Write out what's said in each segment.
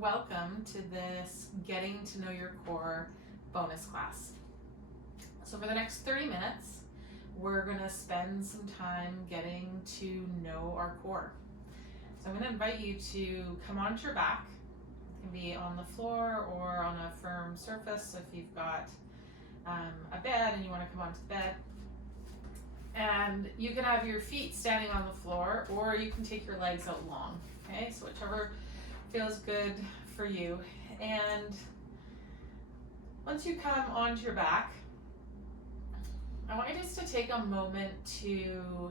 welcome to this Getting to Know Your Core bonus class. So for the next 30 minutes, we're going to spend some time getting to know our core. So I'm going to invite you to come onto your back. It can be on the floor or on a firm surface. So if you've got a bed and you want to come onto the bed, and you can have your feet standing on the floor, or you can take your legs out long. Okay, so whichever feels good for you. And once you come onto your back, I want you just to take a moment to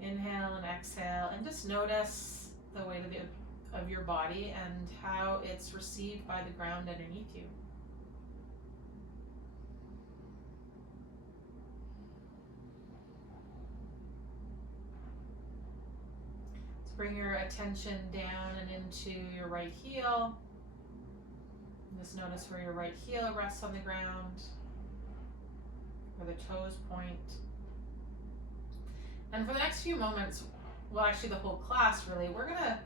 inhale and exhale and just notice the weight of your body and how it's received by the ground underneath you. Bring your attention down and into your right heel. Just notice where your right heel rests on the ground, where the toes point. And for the next few moments, well, actually the whole class really, we're going to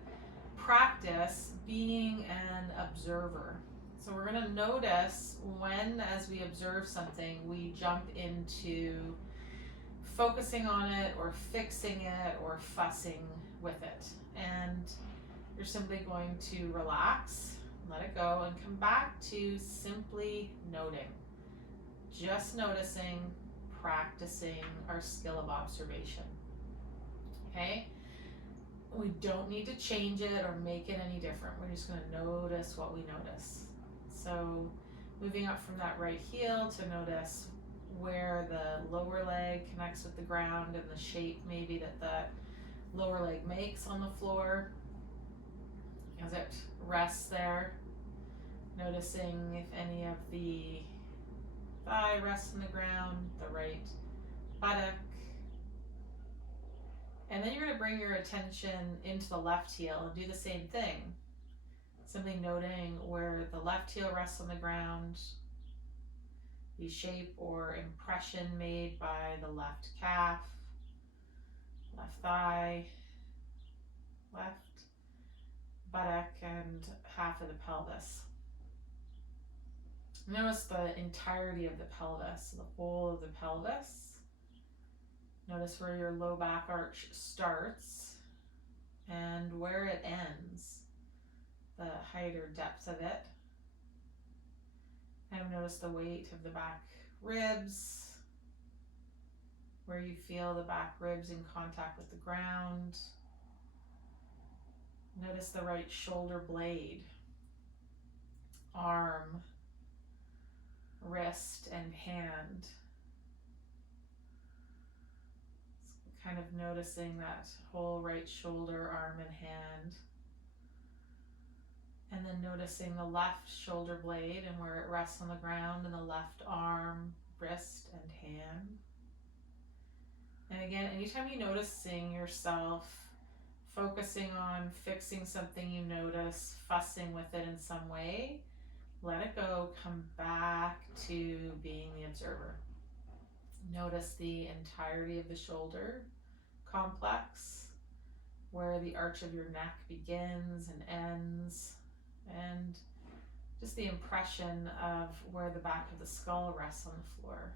practice being an observer. So we're going to notice when, as we observe something, we jump into focusing on it or fixing it or fussing with it. And you're simply going to relax, let it go, and come back to simply noting. Just noticing, practicing our skill of observation. Okay? We don't need to change it or make it any different. We're just going to notice what we notice. So moving up from that right heel to notice where the lower leg connects with the ground and the shape maybe that the lower leg makes on the floor as it rests there. Noticing if any of the thigh rests on the ground, the right buttock. And then you're going to bring your attention into the left heel and do the same thing. Simply noting where the left heel rests on the ground, the shape or impression made by the left calf, left thigh, left buttock, and half of the pelvis. Notice the entirety of the pelvis, the whole of the pelvis. Notice where your low back arch starts and where it ends, the height or depth of it. Kind of notice the weight of the back ribs, where you feel the back ribs in contact with the ground. Notice the right shoulder blade, arm, wrist, and hand. Kind of noticing that whole right shoulder, arm, and hand. And then noticing the left shoulder blade and where it rests on the ground, and the left arm, wrist, and hand. And again, anytime you noticing yourself focusing on fixing something you notice, fussing with it in some way, let it go, come back to being the observer. Notice the entirety of the shoulder complex, where the arch of your neck begins and ends, and just the impression of where the back of the skull rests on the floor.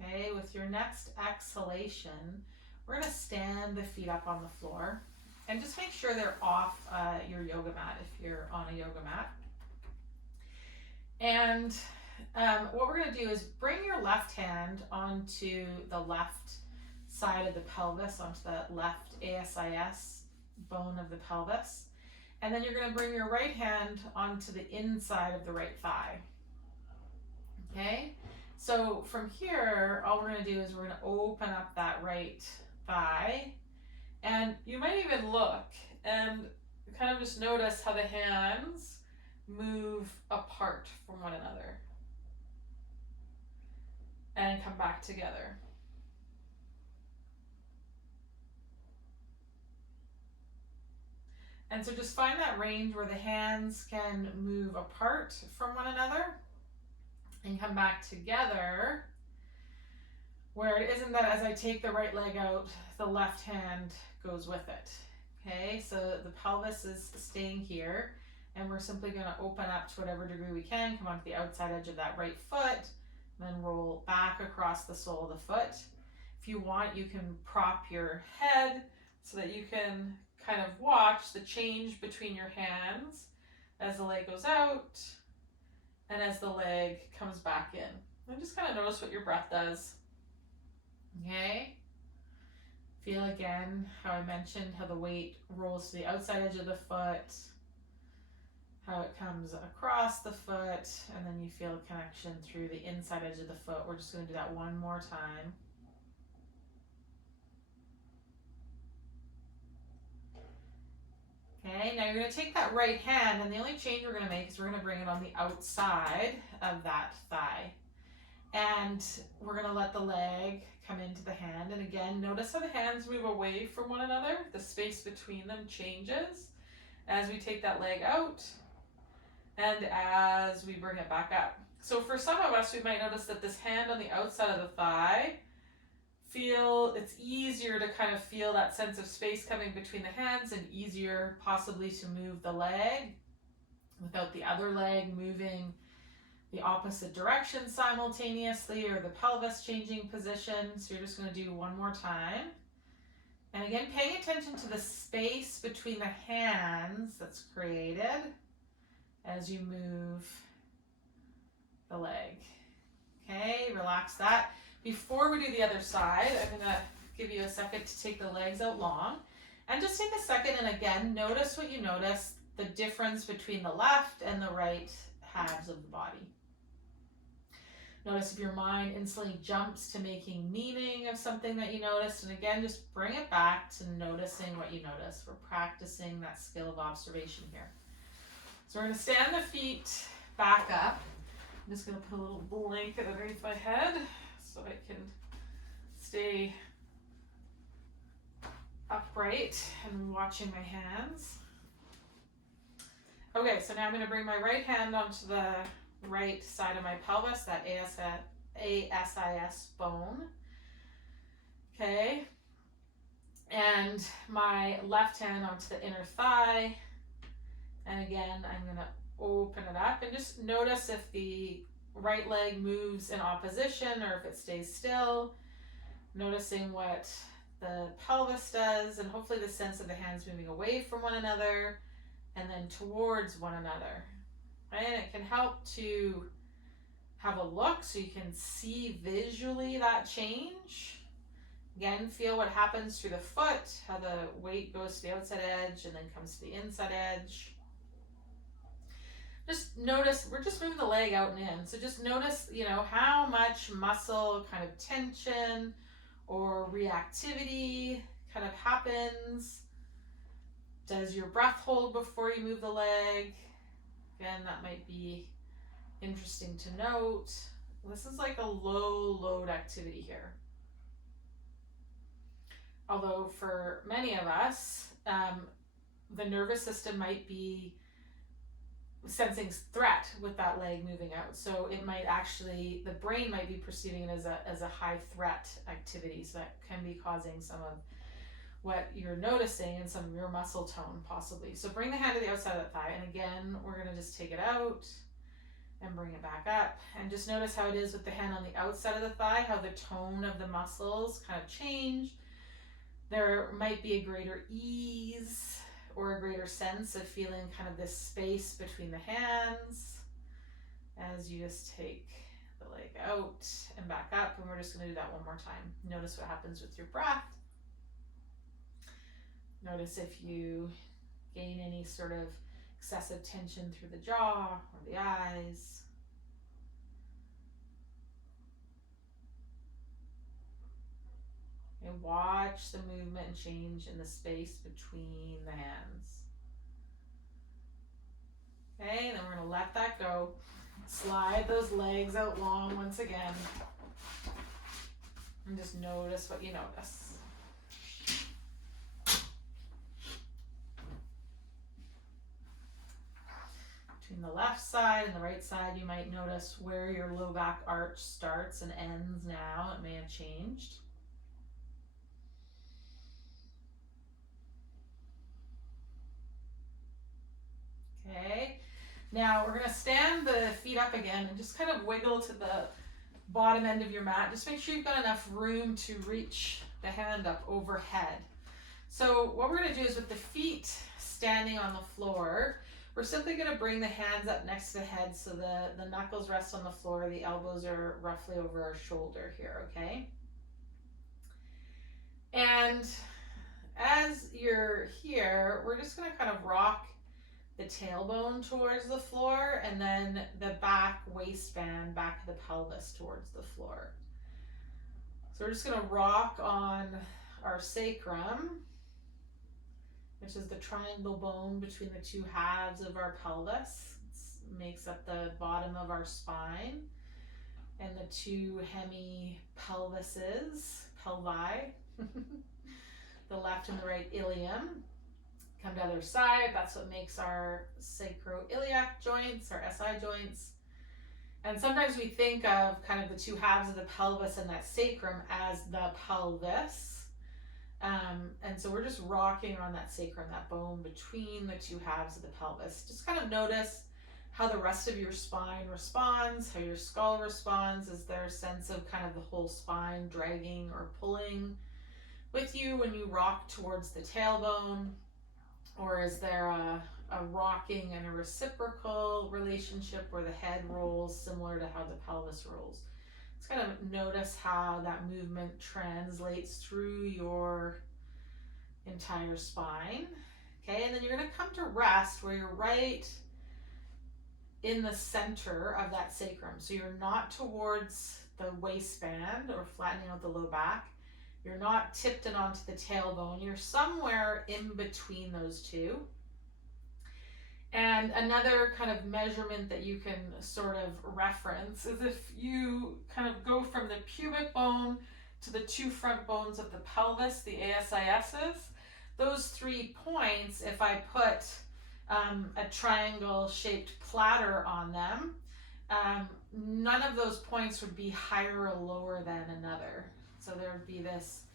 Okay, with your next exhalation, we're going to stand the feet up on the floor and just make sure they're off your yoga mat if you're on a yoga mat. And what we're going to do is bring your left hand onto the left side of the pelvis, onto the left ASIS bone of the pelvis. And then you're going to bring your right hand onto the inside of the right thigh. Okay? So from here, all we're going to do is we're going to open up that right thigh. And you might even look and kind of just notice how the hands move apart from one another and come back together. And so just find that range where the hands can move apart from one another and come back together where it isn't that as I take the right leg out, the left hand goes with it. Okay, so the pelvis is staying here, and we're simply going to open up to whatever degree we can, come onto the outside edge of that right foot, and then roll back across the sole of the foot. If you want, you can prop your head so that you can kind of watch the change between your hands as the leg goes out and as the leg comes back in. And just kind of notice what your breath does. Okay? Feel again how I mentioned how the weight rolls to the outside edge of the foot, how it comes across the foot, and then you feel a connection through the inside edge of the foot. We're just going to do that one more time. Okay, now you're going to take that right hand, and the only change we're going to make is we're going to bring it on the outside of that thigh. And we're going to let the leg come into the hand. And again, notice how the hands move away from one another. The space between them changes as we take that leg out and as we bring it back up. So for some of us, we might notice that this hand on the outside of the thigh, it's easier to kind of feel that sense of space coming between the hands, and easier possibly to move the leg without the other leg moving the opposite direction simultaneously, or the pelvis changing position. So you're just going to do one more time. And again, paying attention to the space between the hands that's created as you move the leg. Okay, relax that. Before we do the other side, I'm going to give you a second to take the legs out long. And just take a second and again, notice what you notice, the difference between the left and the right halves of the body. Notice if your mind instantly jumps to making meaning of something that you noticed. And again, just bring it back to noticing what you notice. We're practicing that skill of observation here. So we're going to stand the feet back up. I'm just going to put a little blanket underneath my head so I can stay upright and watching my hands. Okay, so now I'm going to bring my right hand onto the right side of my pelvis, that ASIS bone. Okay, and my left hand onto the inner thigh. And again, I'm going to open it up and just notice if the right leg moves in opposition or if it stays still. Noticing what the pelvis does, and hopefully the sense of the hands moving away from one another and then towards one another. Right? And it can help to have a look so you can see visually that change. Again, feel what happens through the foot, how the weight goes to the outside edge and then comes to the inside edge. Just notice, we're just moving the leg out and in. So just notice, how much muscle kind of tension or reactivity kind of happens. Does your breath hold before you move the leg? Again, that might be interesting to note. This is like a low load activity here. Although for many of us, the nervous system might be sensing threat with that leg moving out. So it might actually, the brain might be perceiving it as a high threat activity. So that can be causing some of what you're noticing and some of your muscle tone possibly. So bring the hand to the outside of the thigh, and again, we're going to just take it out and bring it back up. And just notice how it is with the hand on the outside of the thigh, how the tone of the muscles kind of change. There might be a greater ease or a greater sense of feeling kind of this space between the hands as you just take the leg out and back up. And we're just going to do that one more time. Notice what happens with your breath. Notice if you gain any sort of excessive tension through the jaw or the eyes. And watch the movement and change in the space between the hands. Okay, and then we're going to let that go. Slide those legs out long once again. And just notice what you notice. Between the left side and the right side, you might notice where your low back arch starts and ends now. It may have changed. Okay, now we're gonna stand the feet up again and just kind of wiggle to the bottom end of your mat. Just make sure you've got enough room to reach the hand up overhead. So what we're gonna do is with the feet standing on the floor, we're simply gonna bring the hands up next to the head so the knuckles rest on the floor, the elbows are roughly over our shoulder here, okay? And as you're here, we're just gonna kind of rock the tailbone towards the floor and then the back waistband, back of the pelvis towards the floor. So we're just gonna rock on our sacrum, which is the triangle bone between the two halves of our pelvis. It makes up the bottom of our spine, and the two hemipelvises, pelvi, the left and the right ilium. Come to the other side, that's what makes our sacroiliac joints, our SI joints. And sometimes we think of kind of the two halves of the pelvis and that sacrum as the pelvis. And so we're just rocking on that sacrum, that bone between the two halves of the pelvis. Just kind of notice how the rest of your spine responds, how your skull responds. Is there a sense of kind of the whole spine dragging or pulling with you when you rock towards the tailbone? Or is there a rocking and a reciprocal relationship where the head rolls similar to how the pelvis rolls? Just kind of notice how that movement translates through your entire spine. Okay, and then you're going to come to rest where you're right in the center of that sacrum. So you're not towards the waistband or flattening out the low back. You're not tipped in onto the tailbone. You're somewhere in between those two. And another kind of measurement that you can sort of reference is if you kind of go from the pubic bone to the two front bones of the pelvis, the ASISs, those 3 points, if I put a triangle shaped platter on them, none of those points would be higher or lower than another. So there would be this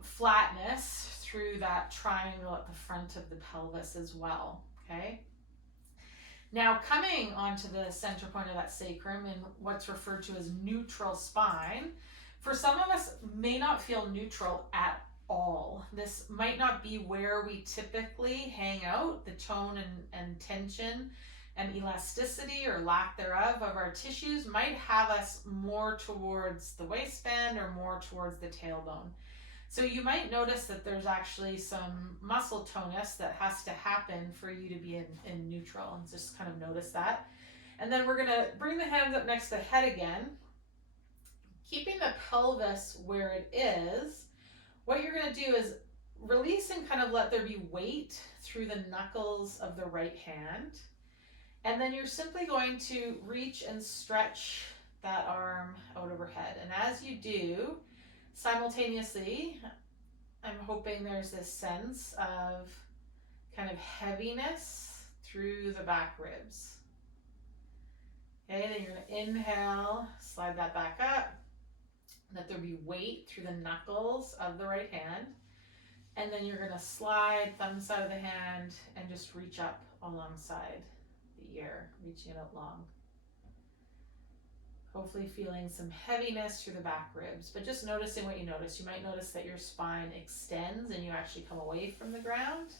flatness through that triangle at the front of the pelvis as well, okay? Now coming onto the center point of that sacrum and what's referred to as neutral spine, for some of us may not feel neutral at all. This might not be where we typically hang out. The tone and tension and elasticity or lack thereof of our tissues might have us more towards the waistband or more towards the tailbone. So you might notice that there's actually some muscle tonus that has to happen for you to be in neutral, and just kind of notice that. And then we're gonna bring the hands up next to the head again, keeping the pelvis where it is. What you're gonna do is release and kind of let there be weight through the knuckles of the right hand. And then you're simply going to reach and stretch that arm out overhead. And as you do, simultaneously, I'm hoping there's this sense of kind of heaviness through the back ribs. Okay, then you're gonna inhale, slide that back up, let there be weight through the knuckles of the right hand. And then you're gonna slide thumb side of the hand and just reach up alongside the ear, reaching it out long. Hopefully feeling some heaviness through the back ribs, but just noticing what you notice. You might notice that your spine extends and you actually come away from the ground.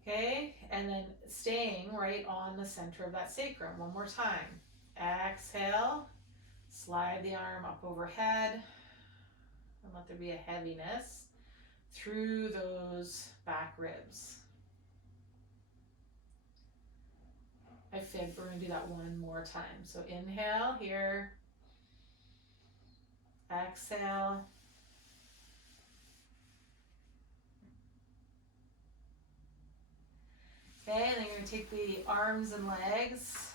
Okay, and then staying right on the center of that sacrum. One more time. Exhale, slide the arm up overhead, and let there be a heaviness through those back ribs. I fibbed, we're gonna do that one more time. So inhale here, exhale, okay, and then you're gonna take the arms and legs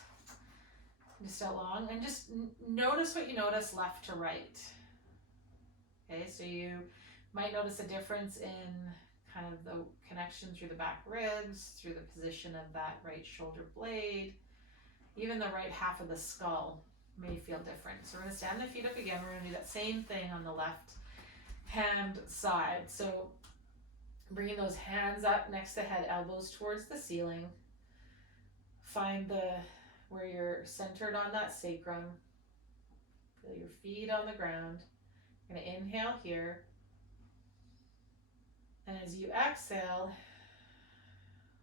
just out long and just notice what you notice left to right. Okay, so you might notice a difference in kind of the connection through the back ribs, through the position of that right shoulder blade. Even the right half of the skull may feel different. So we're going to stand the feet up again. We're going to do that same thing on the left hand side. So bringing those hands up next to head, elbows towards the ceiling. Find where you're centered on that sacrum. Feel your feet on the ground. You're going to inhale here. And as you exhale,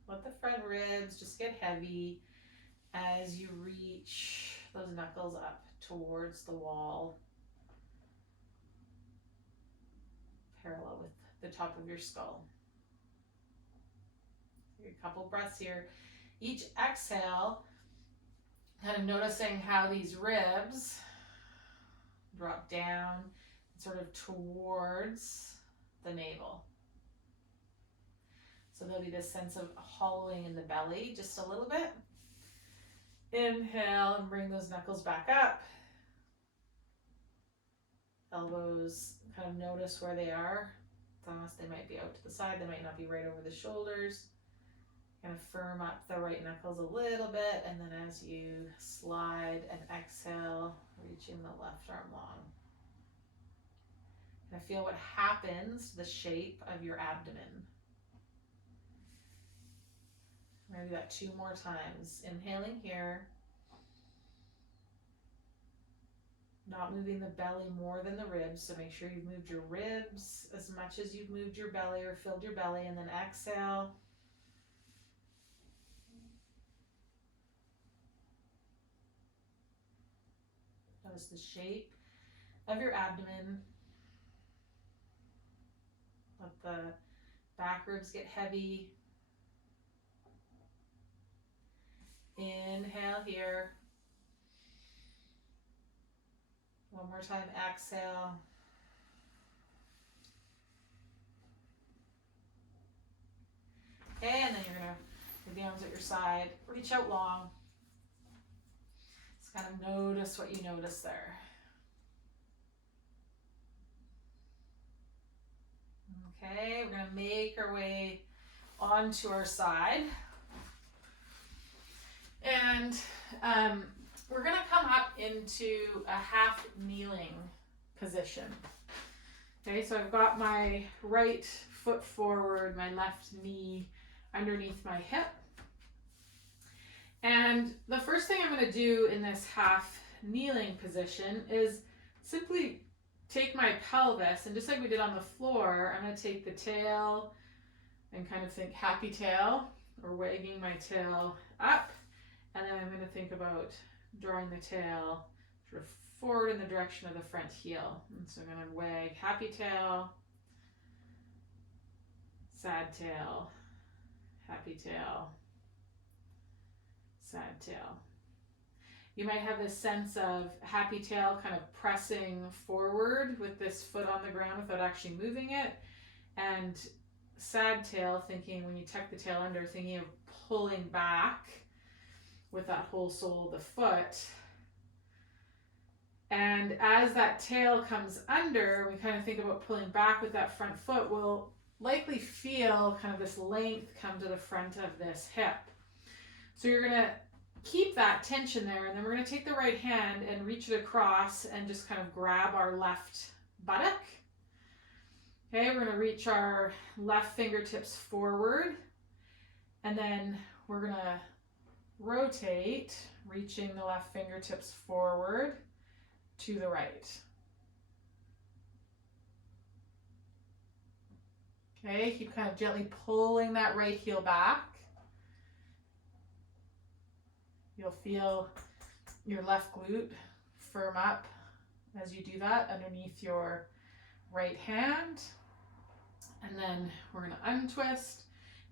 let the front ribs just get heavy as you reach those knuckles up towards the wall, parallel with the top of your skull. A couple breaths here. Each exhale, kind of noticing how these ribs drop down, sort of towards the navel. So there'll be this sense of hollowing in the belly just a little bit. Inhale and bring those knuckles back up. Elbows, kind of notice where they are. Thus, they might be out to the side, they might not be right over the shoulders. Kind of firm up the right knuckles a little bit, and then as you slide and exhale, reaching the left arm long. And feel what happens to the shape of your abdomen. We're going to do that 2 more times. Inhaling here. Not moving the belly more than the ribs, so make sure you've moved your ribs as much as you've moved your belly or filled your belly, and then exhale. Notice the shape of your abdomen. Let the back ribs get heavy. Inhale here. One more time, exhale. Okay, and then you're gonna, with the arms at your side, reach out long. Just kind of notice what you notice there. Okay, we're gonna make our way onto our side. And we're going to come up into a half kneeling position. Okay, so I've got my right foot forward, my left knee underneath my hip. And the first thing I'm going to do in this half kneeling position is simply take my pelvis, and just like we did on the floor, I'm going to take the tail and kind of think happy tail, or wagging my tail up. And then I'm going to think about drawing the tail sort of forward in the direction of the front heel. And so I'm going to wag happy tail, sad tail, happy tail, sad tail. You might have this sense of happy tail kind of pressing forward with this foot on the ground without actually moving it. And sad tail, thinking when you tuck the tail under, thinking of pulling back with that whole sole of the foot. And as that tail comes under, we kind of think about pulling back with that front foot, we'll likely feel kind of this length come to the front of this hip. So you're going to keep that tension there, and then we're going to take the right hand and reach it across and just kind of grab our left buttock. Okay, we're going to reach our left fingertips forward, and then we're going to rotate, reaching the left fingertips forward to the right. Okay, keep kind of gently pulling that right heel back. You'll feel your left glute firm up as you do that underneath your right hand. And then we're going to untwist,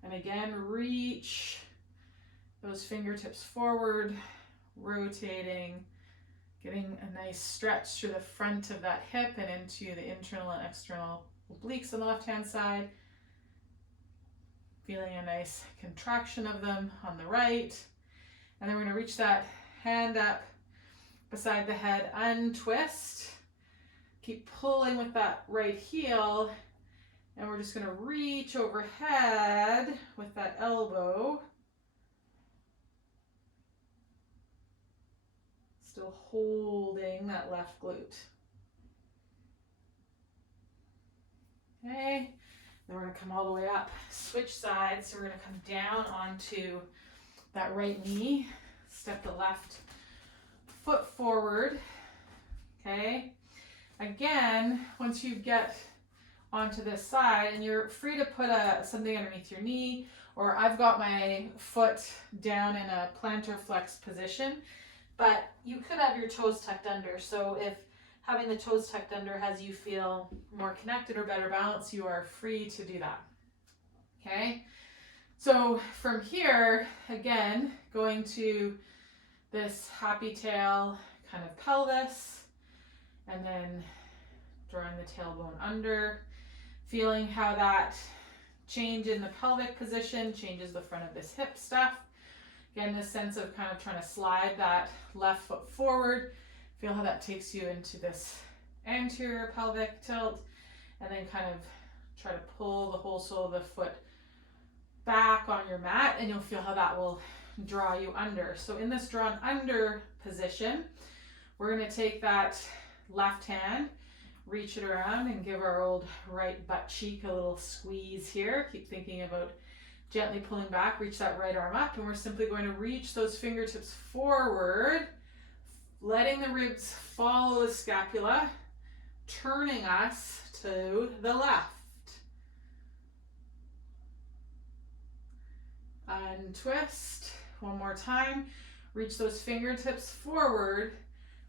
and again reach those fingertips forward, rotating, getting a nice stretch through the front of that hip and into the internal and external obliques on the left-hand side. Feeling a nice contraction of them on the right. And then we're going to reach that hand up beside the head, untwist. Keep pulling with that right heel, And we're just going to reach overhead with that elbow. Still holding that left glute. Okay, then we're going to come all the way up. Switch sides, so we're going to come down onto that right knee. Step the left foot forward. Okay, again, once you get onto this side, and you're free to put something underneath your knee, or I've got my foot down in a plantar flex position, but you could have your toes tucked under. So if having the toes tucked under has you feel more connected or better balanced, you are free to do that. Okay, so from here, again, going to this happy tail kind of pelvis, and then drawing the tailbone under, feeling how that change in the pelvic position changes the front of this hip stuff. Again, this sense of kind of trying to slide that left foot forward. Feel how that takes you into this anterior pelvic tilt, and then kind of try to pull the whole sole of the foot back on your mat, and you'll feel how that will draw you under. So in this drawn under position, we're going to take that left hand, reach it around, and give our old right butt cheek a little squeeze here. Keep thinking about gently pulling back, reach that right arm up, and we're simply going to reach those fingertips forward, letting the ribs follow the scapula, turning us to the left. Untwist. One more time. Reach those fingertips forward.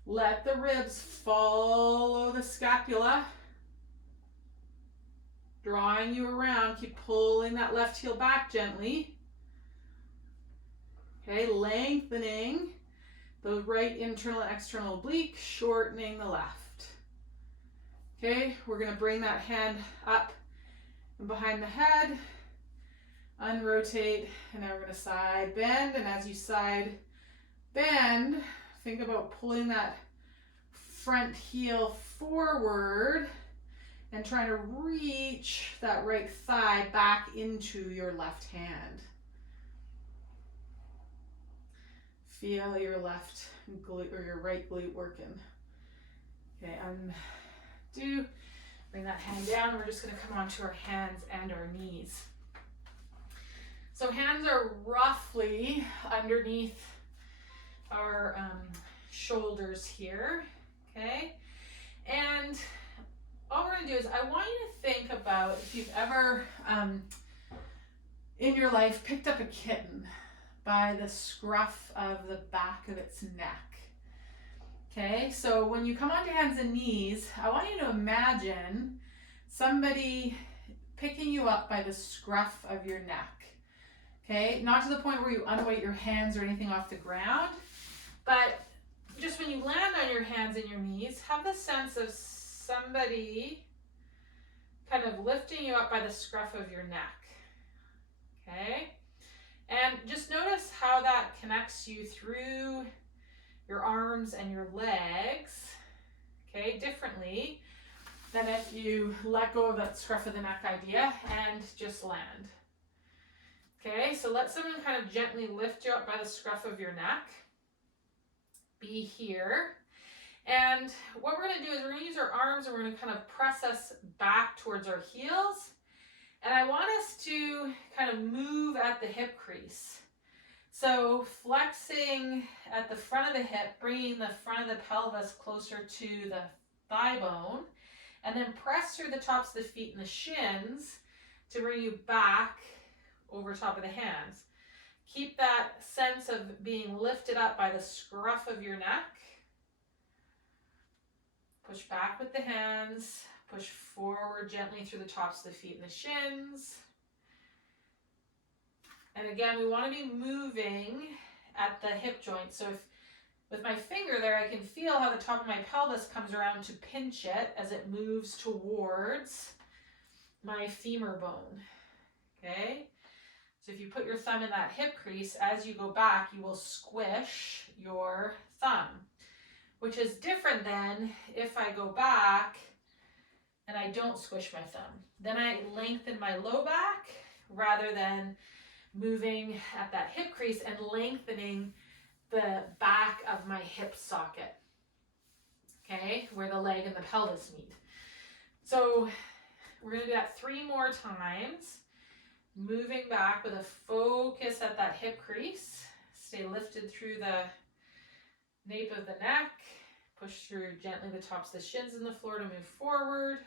Let the ribs follow the scapula, drawing you around. Keep pulling that left heel back gently. Okay, lengthening the right internal and external oblique, shortening the left. Okay, we're going to bring that hand up and behind the head, unrotate, and now we're going to side bend. And as you side bend, think about pulling that front heel forward and trying to reach that right thigh back into your left hand. Feel your left glute or your right glute working. Okay, undo. Bring that hand down. We're just going to come onto our hands and our knees. So hands are roughly underneath our shoulders here. Okay, and all we're going to do is I want you to think about if you've ever in your life picked up a kitten by the scruff of the back of its neck. Okay, so when you come onto hands and knees, I want you to imagine somebody picking you up by the scruff of your neck. Okay, not to the point where you unweight your hands or anything off the ground, but just when you land on your hands and your knees, have the sense of somebody kind of lifting you up by the scruff of your neck. Okay, and just notice how that connects you through your arms and your legs, okay, differently than if you let go of that scruff of the neck idea and just land. Okay, so let someone kind of gently lift you up by the scruff of your neck. Be here. And what we're going to do is we're going to use our arms and we're going to kind of press us back towards our heels. And I want us to kind of move at the hip crease. So flexing at the front of the hip, bringing the front of the pelvis closer to the thigh bone, and then press through the tops of the feet and the shins to bring you back over top of the hands. Keep that sense of being lifted up by the scruff of your neck. Push back with the hands. Push forward gently through the tops of the feet and the shins. And again, we want to be moving at the hip joint. So if with my finger there, I can feel how the top of my pelvis comes around to pinch it as it moves towards my femur bone. Okay? So if you put your thumb in that hip crease, as you go back, you will squish your thumb, which is different than if I go back and I don't squish my thumb. Then I lengthen my low back rather than moving at that hip crease and lengthening the back of my hip socket, okay, where the leg and the pelvis meet. So we're going to do that 3 more times, moving back with a focus at that hip crease. Stay lifted through the nape of the neck. Push through gently the tops of the shins in the floor to move forward.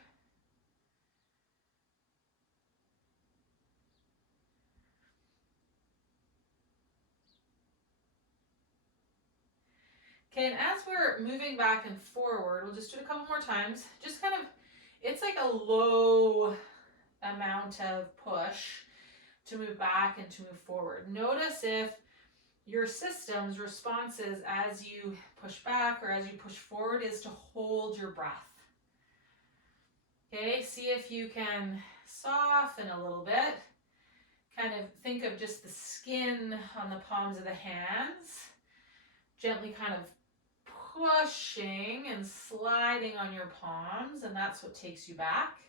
Okay, and as we're moving back and forward, we'll just do it a couple more times. Just kind of, it's like a low amount of push to move back and to move forward. Notice if your system's responses as you push back or as you push forward is to hold your breath. Okay, see if you can soften a little bit. Kind of think of just the skin on the palms of the hands. Gently kind of pushing and sliding on your palms, and that's what takes you back.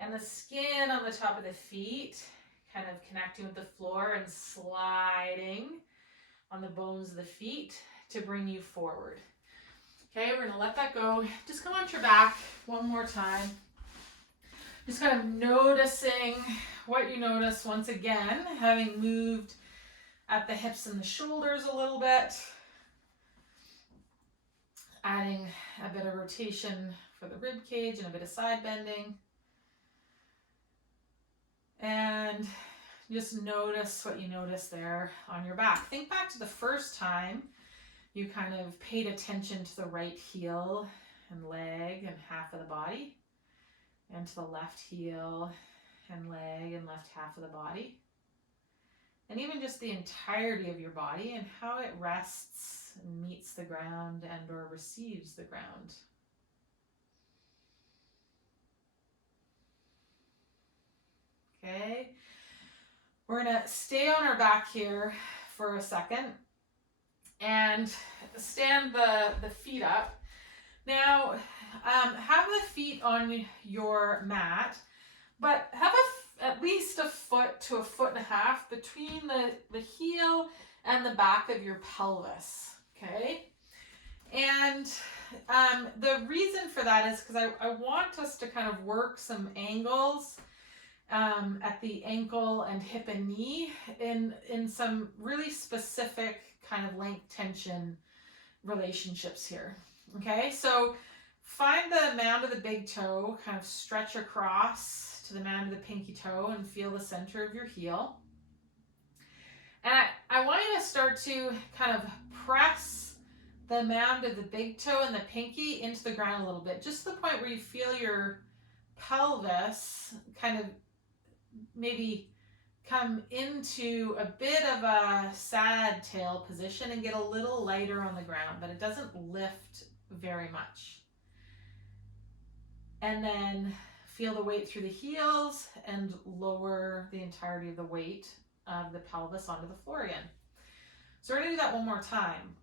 And the skin on the top of the feet, kind of connecting with the floor and sliding on the bones of the feet to bring you forward. Okay, we're gonna let that go. Just come onto your back one more time. Just kind of noticing what you notice once again, having moved at the hips and the shoulders a little bit. Adding a bit of rotation for the rib cage and a bit of side bending. And just notice what you notice there on your back. Think back to the first time you kind of paid attention to the right heel and leg and half of the body, and to the left heel and leg and left half of the body. And even just the entirety of your body and how it rests and meets the ground and or receives the ground. Okay, we're gonna stay on our back here for a second and stand the feet up. Now, have the feet on your mat, but have at least a foot to a foot and a half between the heel and the back of your pelvis, okay? And the reason for that is because I want us to kind of work some angles at the ankle and hip and knee in some really specific kind of length tension relationships here. Okay, so find the mound of the big toe, kind of stretch across to the mound of the pinky toe and feel the center of your heel. And I want you to start to kind of press the mound of the big toe and the pinky into the ground a little bit, just to the point where you feel your pelvis kind of maybe come into a bit of a sad tail position and get a little lighter on the ground, but it doesn't lift very much. And then feel the weight through the heels and lower the entirety of the weight of the pelvis onto the floor again. So we're going to do that one more time.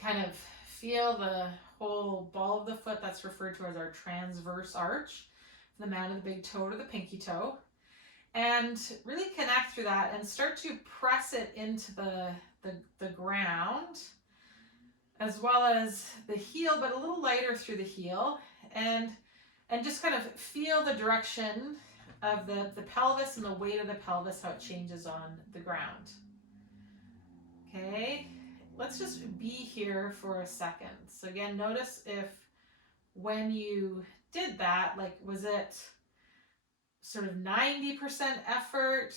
Kind of feel the whole ball of the foot, that's referred to as our transverse arch, from the mound of the big toe to the pinky toe. And really connect through that and start to press it into the ground, as well as the heel, but a little lighter through the heel, and just kind of feel the direction of the pelvis and the weight of the pelvis, how it changes on the ground. Okay, let's just be here for a second. So again, notice if when you did that, like, was it sort of 90% effort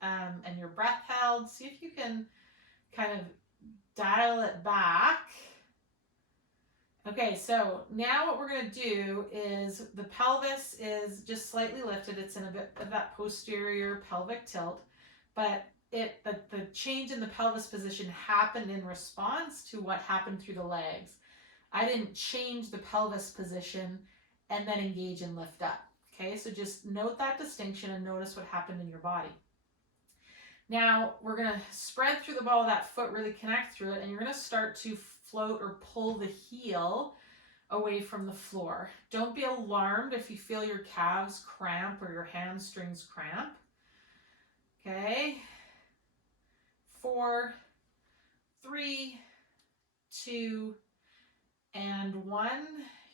and your breath held? See if you can kind of dial it back. Okay, so now what we're going to do is the pelvis is just slightly lifted. It's in a bit of that posterior pelvic tilt, but the change in the pelvis position happened in response to what happened through the legs. I didn't change the pelvis position and then engage and lift up. Okay, so just note that distinction and notice what happened in your body. Now, we're going to spread through the ball of that foot, really connect through it, and you're going to start to float or pull the heel away from the floor. Don't be alarmed if you feel your calves cramp or your hamstrings cramp. Okay. 4, 3, 2, and 1.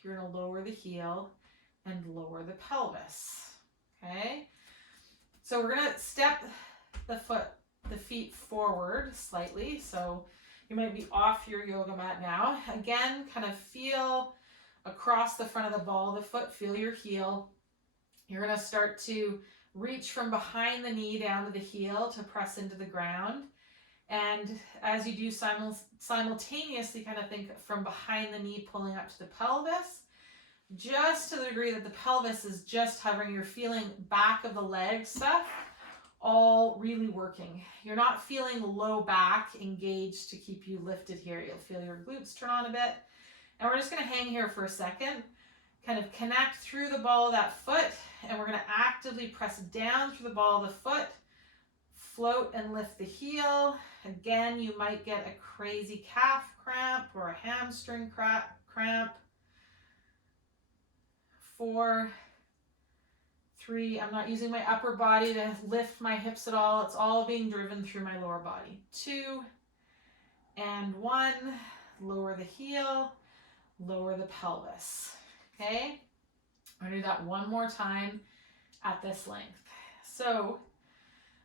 You're going to lower the heel and lower the pelvis. Okay. So we're going to step the feet forward slightly. So you might be off your yoga mat now. Again, kind of feel across the front of the ball of the foot, feel your heel. You're going to start to reach from behind the knee down to the heel to press into the ground. And as you do simultaneously, kind of think from behind the knee pulling up to the pelvis, just to the degree that the pelvis is just hovering. You're feeling back of the leg stuff all really working. You're not feeling low back engaged to keep you lifted here. You'll feel your glutes turn on a bit. And we're just going to hang here for a second, kind of connect through the ball of that foot, and we're going to actively press down through the ball of the foot, float and lift the heel. Again, you might get a crazy calf cramp or a hamstring cramp. 4, 3, I'm not using my upper body to lift my hips at all. It's all being driven through my lower body. 2, and 1, lower the heel, lower the pelvis. Okay, I'm going to do that one more time at this length. So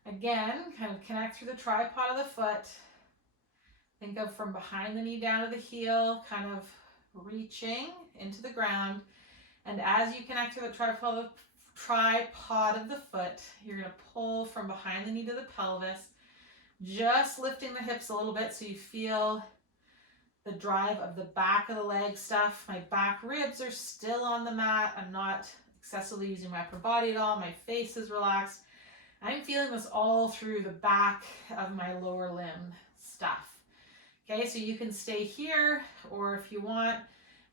again, kind of connect through the tripod of the foot. Think of from behind the knee down to the heel, kind of reaching into the ground. And as you connect to the tripod of the foot, you're going to pull from behind the knee to the pelvis, just lifting the hips a little bit so you feel the drive of the back of the leg stuff. My back ribs are still on the mat. I'm not excessively using my upper body at all. My face is relaxed. I'm feeling this all through the back of my lower limb stuff. Okay, so you can stay here, or if you want,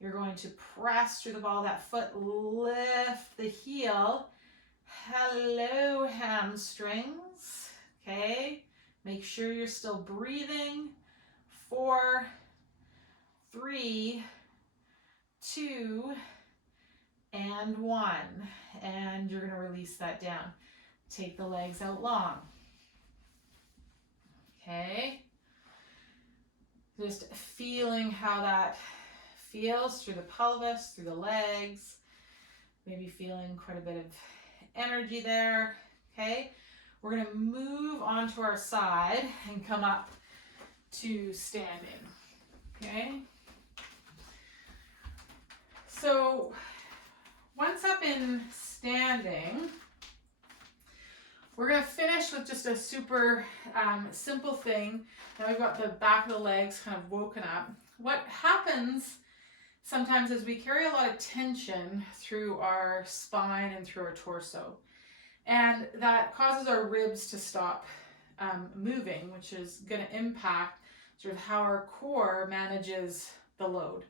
you're going to press through the ball of that foot, lift the heel. Hello, hamstrings. Okay, make sure you're still breathing. 4, 3, 2, and 1. And you're going to release that down. Take the legs out long. Okay. Just feeling how that feels through the pelvis, through the legs. Maybe feeling quite a bit of energy there. Okay. We're going to move onto our side and come up to standing. Okay. So once up in standing, we're going to finish with just a super simple thing. Now we've got the back of the legs kind of woken up. What happens sometimes is we carry a lot of tension through our spine and through our torso. And that causes our ribs to stop moving, which is going to impact sort of how our core manages the load.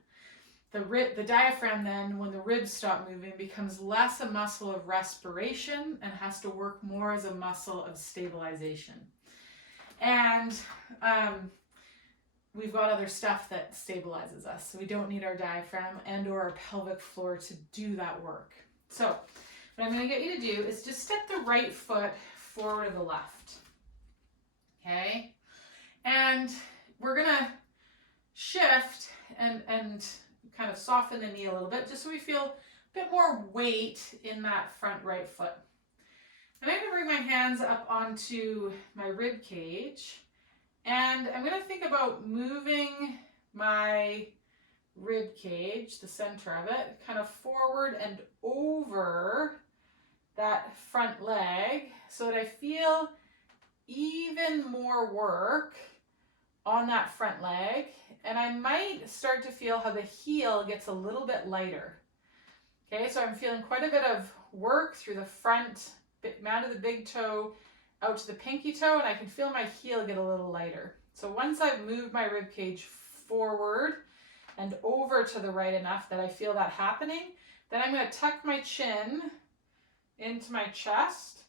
The diaphragm then, when the ribs stop moving, becomes less a muscle of respiration and has to work more as a muscle of stabilization. And we've got other stuff that stabilizes us, so we don't need our diaphragm and or our pelvic floor to do that work. So what I'm going to get you to do is just step the right foot forward to the left. Okay? And we're going to shift and kind of soften the knee a little bit, just so we feel a bit more weight in that front right foot. And I'm going to bring my hands up onto my rib cage, and I'm going to think about moving my rib cage, the center of it, kind of forward and over that front leg so that I feel even more work on that front leg, and I might start to feel how the heel gets a little bit lighter. Okay, so I'm feeling quite a bit of work through the front, mound of the big toe out to the pinky toe, and I can feel my heel get a little lighter. So once I've moved my rib cage forward and over to the right enough that I feel that happening, then I'm going to tuck my chin into my chest,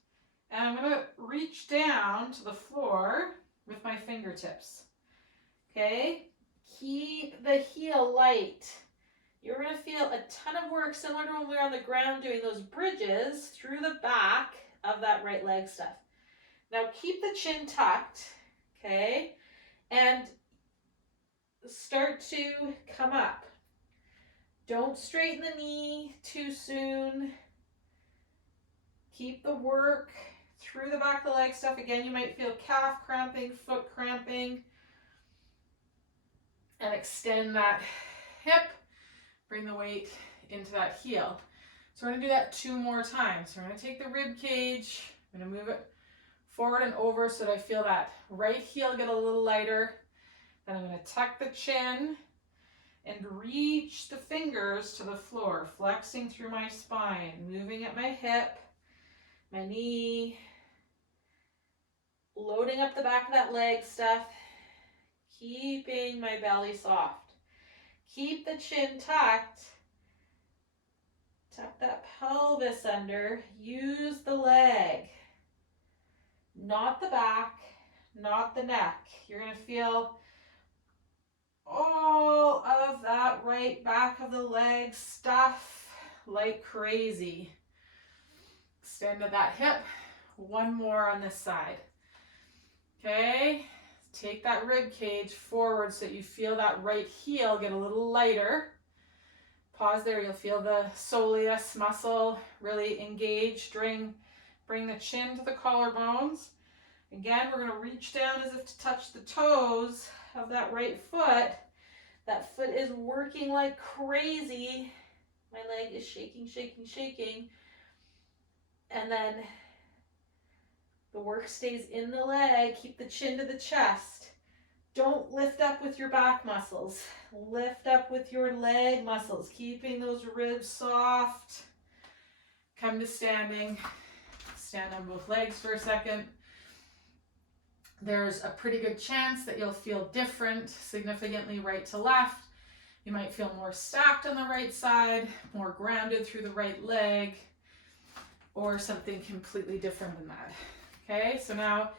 and I'm going to reach down to the floor with my fingertips. Okay, keep the heel light. You're going to feel a ton of work similar to when we were on the ground doing those bridges through the back of that right leg stuff. Now keep the chin tucked, okay? And start to come up. Don't straighten the knee too soon. Keep the work through the back of the leg stuff. Again, you might feel calf cramping, foot cramping. And extend that hip. Bring the weight into that heel. So we're going to do that 2 more times. So we're going to take the rib cage. I'm going to move it forward and over so that I feel that right heel get a little lighter. Then I'm going to tuck the chin and reach the fingers to the floor, flexing through my spine, moving at my hip, my knee, loading up the back of that leg stuff, keeping my belly soft. Keep the chin tucked. Tuck that pelvis under. Use the leg, not the back, not the neck. You're going to feel all of that right back of the leg stuff like crazy. Extend at that hip. 1 more on this side. Okay, take that rib cage forward so that you feel that right heel get a little lighter. Pause there, you'll feel the soleus muscle really engaged. Bring the chin to the collarbones. Again, we're going to reach down as if to touch the toes of that right foot. That foot is working like crazy. My leg is shaking, shaking, shaking. And then the work stays in the leg. Keep the chin to the chest. Don't lift up with your back muscles. Lift up with your leg muscles, keeping those ribs soft. Come to standing. Stand on both legs for a second. There's a pretty good chance that you'll feel different significantly right to left. You might feel more stacked on the right side, more grounded through the right leg, or something completely different than that. Okay, so now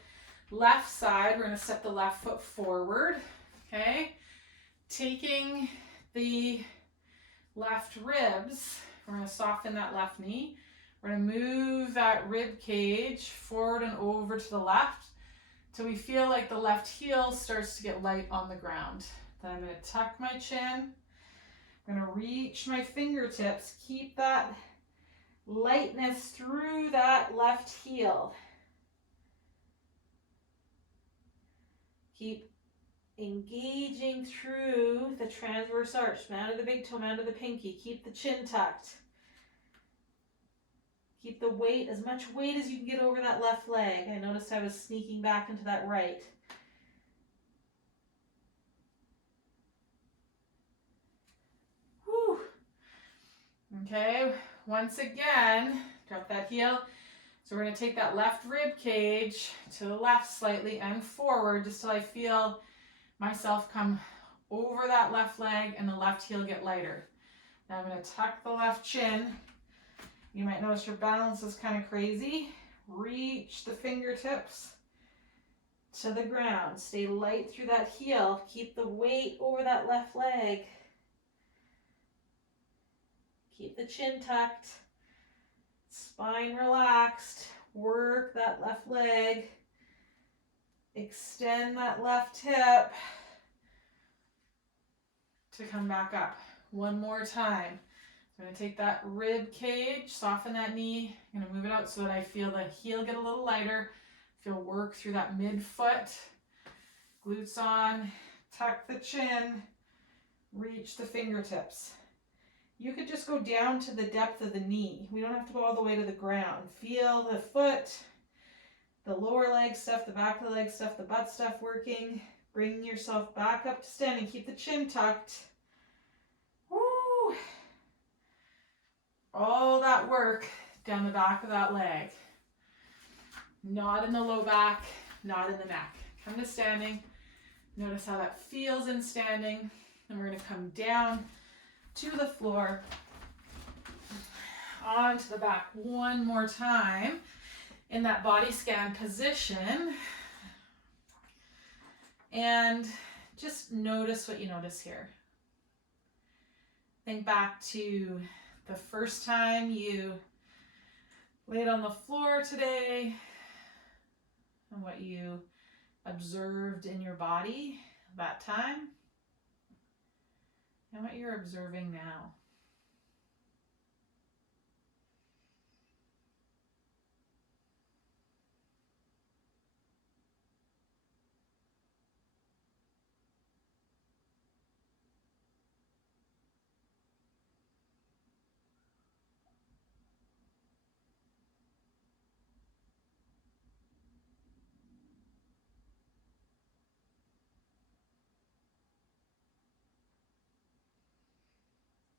left side, we're going to step the left foot forward. Okay, taking the left ribs, we're going to soften that left knee. We're going to move that rib cage forward and over to the left till we feel like the left heel starts to get light on the ground. Then I'm going to tuck my chin. I'm going to reach my fingertips. Keep that lightness through that left heel. Keep engaging through the transverse arch. Mound of the big toe, mound of the pinky. Keep the chin tucked. Keep the weight, as much weight as you can get over that left leg. I noticed I was sneaking back into that right. Whew. Okay, once again, drop that heel. So we're going to take that left rib cage to the left slightly and forward just till I feel myself come over that left leg and the left heel get lighter. Now I'm going to tuck the left chin. You might notice your balance is kind of crazy. Reach the fingertips to the ground. Stay light through that heel. Keep the weight over that left leg. Keep the chin tucked. Spine relaxed. Work that left leg. Extend that left hip to come back up. 1 more time. I'm going to take that rib cage, soften that knee. I'm going to move it out so that I feel the heel get a little lighter. Feel work through that midfoot. Glutes on. Tuck the chin. Reach the fingertips. You could just go down to the depth of the knee. We don't have to go all the way to the ground. Feel the foot, the lower leg stuff, the back of the leg stuff, the butt stuff working. Bring yourself back up to standing. Keep the chin tucked. Woo! All that work down the back of that leg. Not in the low back, not in the neck. Come to standing. Notice how that feels in standing. And we're going to come down to the floor, onto the back 1 more time in that body scan position. And just notice what you notice here. Think back to the first time you laid on the floor today and what you observed in your body that time and what you're observing now.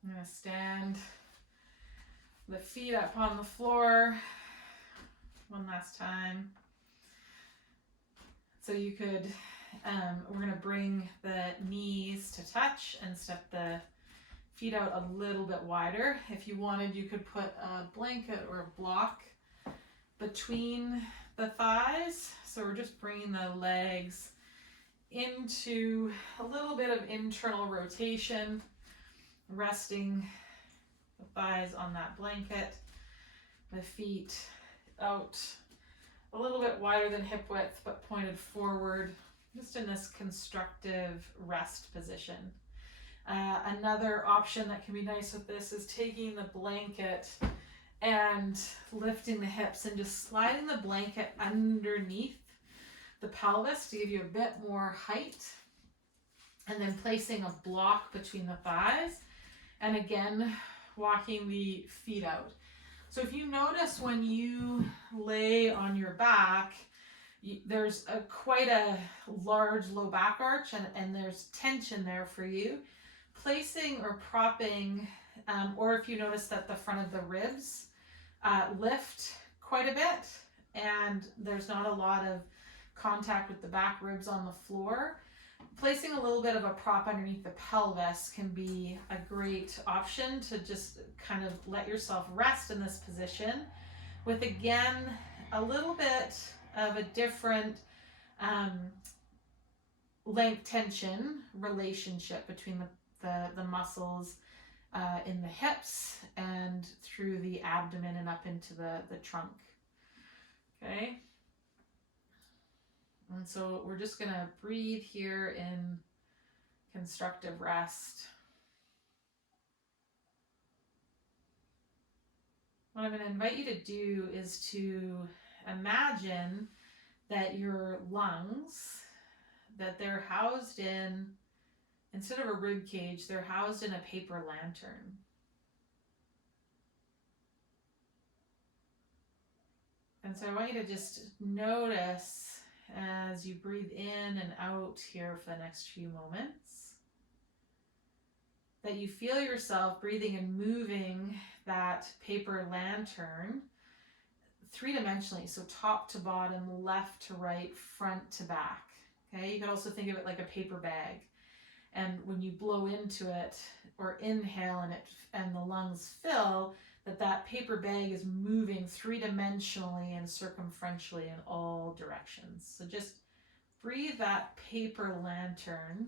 I'm going to stand the feet up on the floor one last time. So you could, we're going to bring the knees to touch and step the feet out a little bit wider. If you wanted, you could put a blanket or a block between the thighs. So we're just bringing the legs into a little bit of internal rotation, resting the thighs on that blanket, the feet out a little bit wider than hip width but pointed forward, just in this constructive rest position. Another option that can be nice with this is taking the blanket and lifting the hips and just sliding the blanket underneath the pelvis to give you a bit more height, and then placing a block between the thighs, and again walking the feet out. So if you notice when you lay on your back, there's quite a large low back arch, and there's tension there for you. Placing or propping, or if you notice that the front of the ribs lift quite a bit and there's not a lot of contact with the back ribs on the floor, placing a little bit of a prop underneath the pelvis can be a great option to just kind of let yourself rest in this position with, again, a little bit of a different length tension relationship between the muscles in the hips and through the abdomen and up into the trunk. Okay. And so we're just going to breathe here in constructive rest. What I'm going to invite you to do is to imagine that your lungs, that they're housed in, instead of a rib cage, they're housed in a paper lantern. And so I want you to just notice as you breathe in and out here for the next few moments that you feel yourself breathing and moving that paper lantern three-dimensionally, so top to bottom, left to right, front to back. Okay, you could also think of it like a paper bag. And when you blow into it or inhale and the lungs fill, that paper bag is moving three-dimensionally and circumferentially in all directions. So just breathe that paper lantern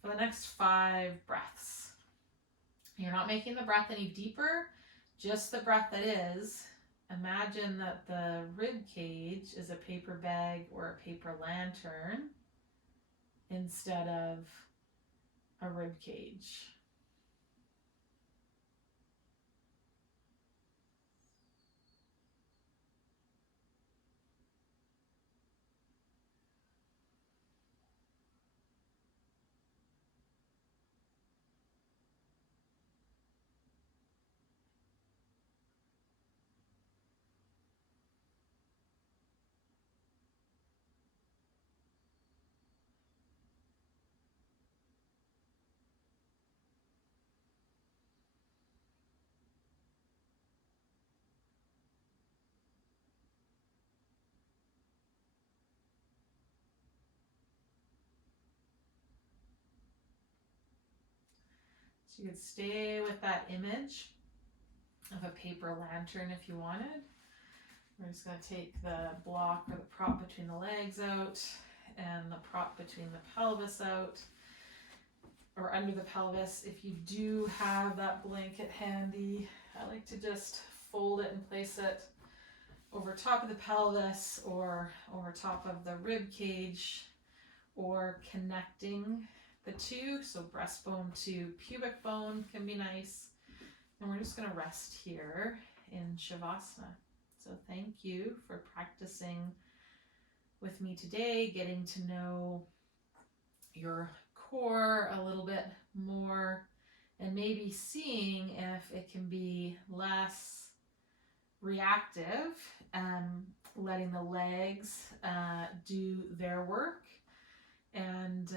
for the next 5 breaths. You're not making the breath any deeper, just the breath that is. Imagine that the rib cage is a paper bag or a paper lantern instead of a rib cage. So you could stay with that image of a paper lantern if you wanted. We're just going to take the block or the prop between the legs out and the prop between the pelvis out, or under the pelvis. If you do have that blanket handy, I like to just fold it and place it over top of the pelvis or over top of the rib cage, or connecting the two. So breastbone to pubic bone can be nice. And we're just going to rest here in Shavasana. So thank you for practicing with me today, getting to know your core a little bit more, and maybe seeing if it can be less reactive, letting the legs do their work, and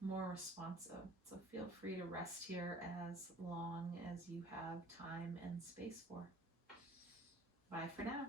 more responsive. So feel free to rest here as long as you have time and space for. Bye for now.